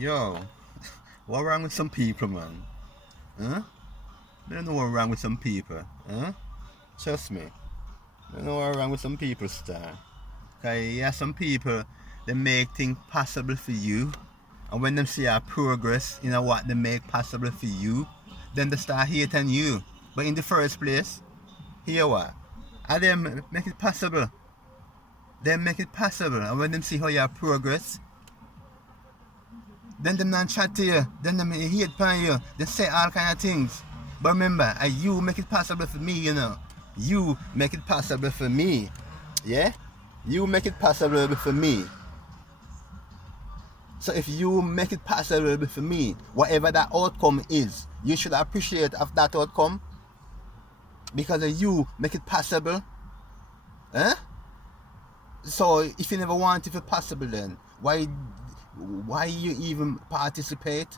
Yo, what wrong with some people, man? Huh? I don't know what wrong with some people. Huh? Trust me. I don't know what wrong with some people, star. Cause yeah, some people they make things possible for you, and when them see our progress, you know what they make possible for you, then they start hating you. But in the first place, hear what? And them make it possible. They make it possible, and when them see how you progress, then them not chat to you, then them hate upon you, they say all kind of things. But remember, you make it possible for me, you know. You make it possible for me. Yeah? You make it possible for me. So if you make it possible for me, whatever that outcome is, you should appreciate of that outcome. Because you make it possible. Eh? So if you never want it to be possible, then why you even participate?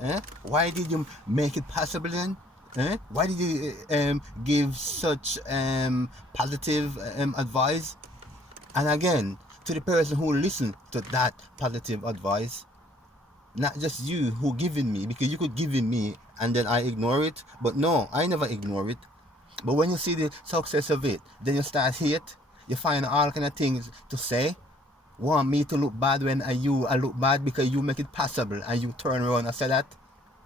Eh? Why did you make it possible then? Eh? Why did you give such positive advice? And again, to the person who listened to that positive advice, not just you who giving me, because you could give it me and then I ignore it. But no, I never ignore it. But when you see the success of it, then you start hate. You find all kind of things to say. Want me to look bad when I look bad because you make it possible, and you turn around and say that?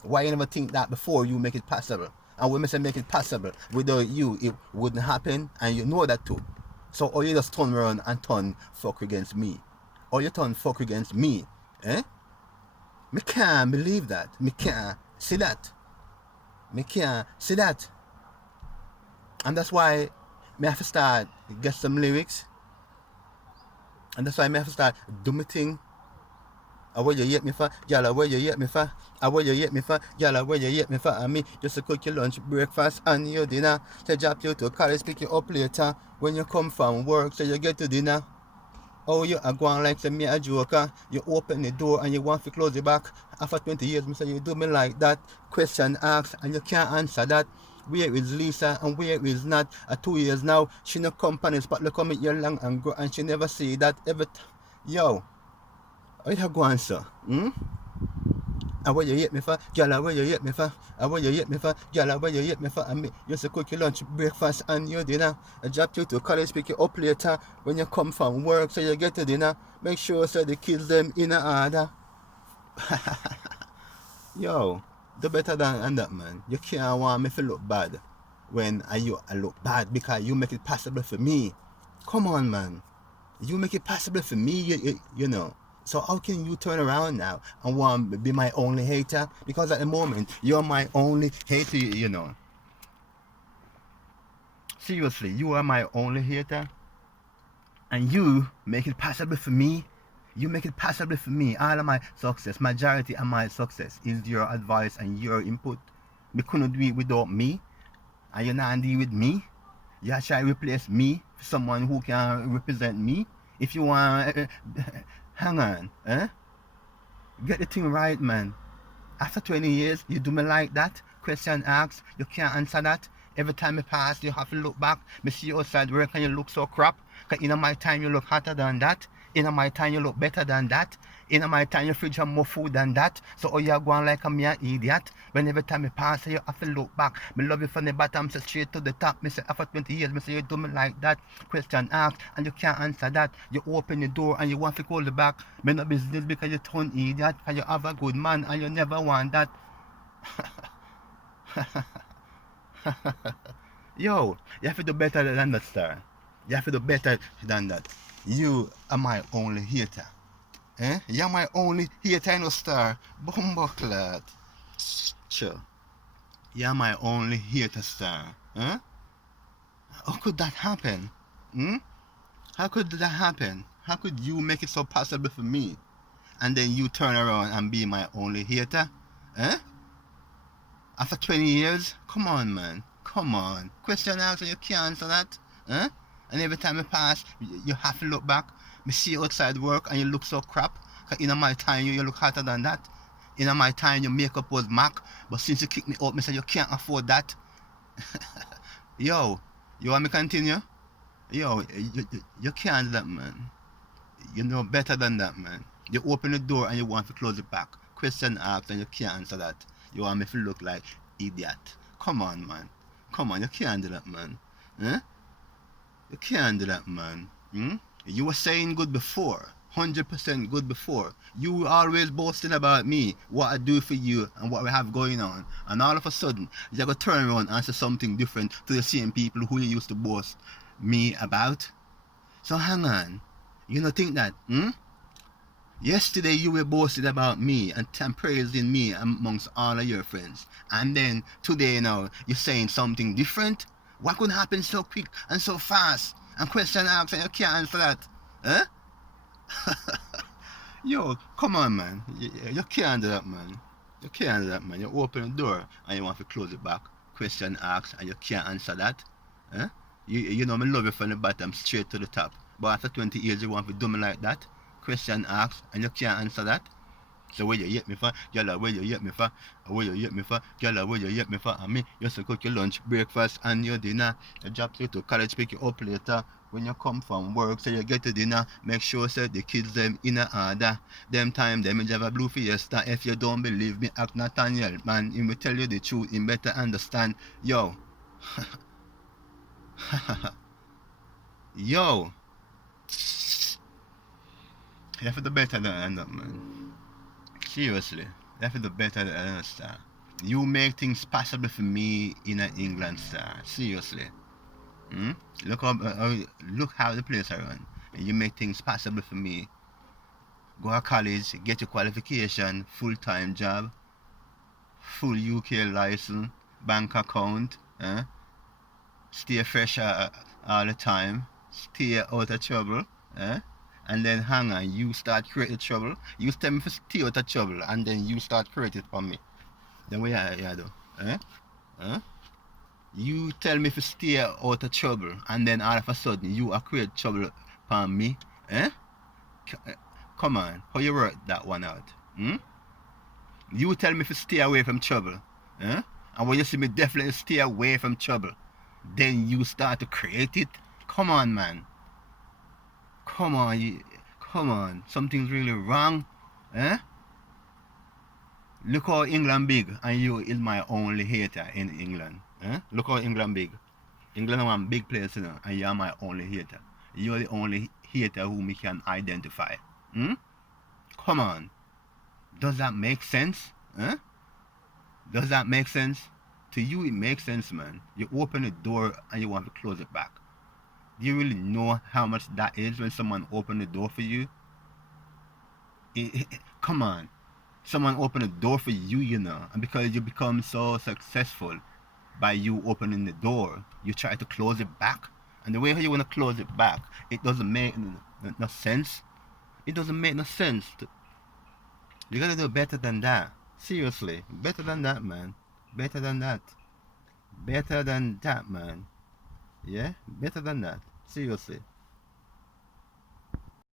Why you never think that before you make it possible? And when I say make it possible, without you it wouldn't happen, and you know that too. So or you just turn around and turn fuck against me. Or you turn fuck against me. Eh? Me can't believe that. Me can't see that. Me can't see that. And that's why me have to start get some lyrics. And that's why me have to start do my thing. Where you hate me for, y'all, where you hate me for, where you hate me for, y'all, where you hate me for, and me just to cook your lunch, breakfast, and your dinner, to drop you to college, pick you up later, when you come from work, so you get to dinner. Oh, you are going like say me a joker, you open the door and you want to close it back. After 20 years, me say you do me like that, question asked, and you can't answer that. Where is Lisa and where is not? 2 years now, she no company spot look come here long and go, and she never see that ever. Yo, what you going, sir? And where you hate me for, girl, where you hate me for, where you hate me for, girl, where you hate me for, and me used to cook your lunch, breakfast, and your dinner. I drop you to college, pick you up later when you come from work, so you get to dinner. Make sure so the kids them in a order. Yo, do better than that, man. You can't want me to look bad when I look bad because you make it possible for me. Come on, man. You make it possible for me, you know. So how can you turn around now and want to be my only hater? Because at the moment, you're my only hater, you know. Seriously, you are my only hater. And you make it possible for me. You make it possible for me. All of my success, majority of my success is your advice and your input. We couldn't do it without me. And you're not deal with me. You try to replace me for someone who can represent me. If you want, hang on, eh? Get the thing right, man. After 20 years, you do me like that? Question asked, you can't answer that. Every time you pass, you have to look back. Me see you outside work and you look so crap. Because in my time, you look hotter than that. In my time, you look better than that. In my time, your fridge have more food than that. So oh, you're going like a mere idiot. When every time you pass, you have to look back. Me love you from the bottom, so straight to the top. Me say after 20 years, me say you do me like that. Question asked, and you can't answer that. You open the door and you want to close the back. Me no business because you turn idiot. Because you have a good man and you never want that. Yo, you have to do better than that, sir. You have to do better than that. You are my only hater. Eh? You're my only hater, no star. Bumbleclad. Sure. You're my only hater, star. Huh? How could that happen? How could that happen? How could you make it so possible for me? And then you turn around and be my only hater? Eh? After 20 years? Come on, man. Come on. Question answer, you can't answer that. Huh? And every time you pass, you have to look back. Me see you outside work and you look so crap. Because in my time, you look hotter than that. In my time, your makeup was MAC. But since you kicked me out, me say you can't afford that. Yo, you want me to continue? Yo, you can't do that, man. You know better than that, man. You open the door and you want to close it back. question asked and you can't answer that. You want me to look like idiot. Come on, man. Come on, you can't do that, man. Huh? You can't do that, man. Hmm? You were saying good before. 100% good before. You were always boasting about me, what I do for you, and what we have going on. And all of a sudden, you're going to turn around and say something different to the same people who you used to boast me about. So hang on. You don't think that, Yesterday you were boasting about me and praising me amongst all of your friends. And then today now you're saying something different? What could happen so quick and so fast? And question asked and you can't answer that. Huh? Yo, come on, man. You can't do that, man. You can't do that, man. You open the door and you want to close it back. Question asked and you can't answer that. Huh? You know, I love you from the bottom straight to the top. But after 20 years, you want to do me like that? Question asked and you can't answer that? So where you hit me for? Y'all where you hit me for? Where you hit me for? Y'all where you hit me for? And me, you used to cook your lunch, breakfast and your dinner. You drop you to college, pick you up later. When you come from work, so you get to dinner, make sure say the kids them in a order. Them time them have a blue fiesta. If you don't believe me, act Nathaniel, man. He will tell you the truth, he better understand. Yo. Yo. You have to do better than that, man. Seriously. You have to do better than that, star. You make things possible for me in England, star. Seriously. Look how the place are run. You make things possible for me. Go to college, get your qualification, full-time job, full UK license, bank account, stay fresh all the time, stay out of trouble, and then hang on, you start creating trouble. You tell me to stay out of trouble, and then you start creating for me. Then what you do? You tell me to stay out of trouble, and then all of a sudden you are create trouble for me, Come on, how you work that one out? You tell me to stay away from trouble, and when you see me definitely stay away from trouble, then you start to create it. Come on, man. Come on. Something's really wrong, Look how England big, and you is my only hater in England. Look how England big. England is one big place, and you're my only hater. You're the only hater whom we can identify. Come on. Does that make sense? Does that make sense? To you, it makes sense, man. You open the door and you want to close it back. Do you really know how much that is when someone open the door for you? Come on. Someone open the door for you, and because you become so successful by you opening the door, you try to close it back. And the way how you want to close it back, it doesn't make no sense. It doesn't make no sense. You gotta do better than that. Seriously, better than that, man. Better than that. Better than that, man. Yeah, better than that. Seriously.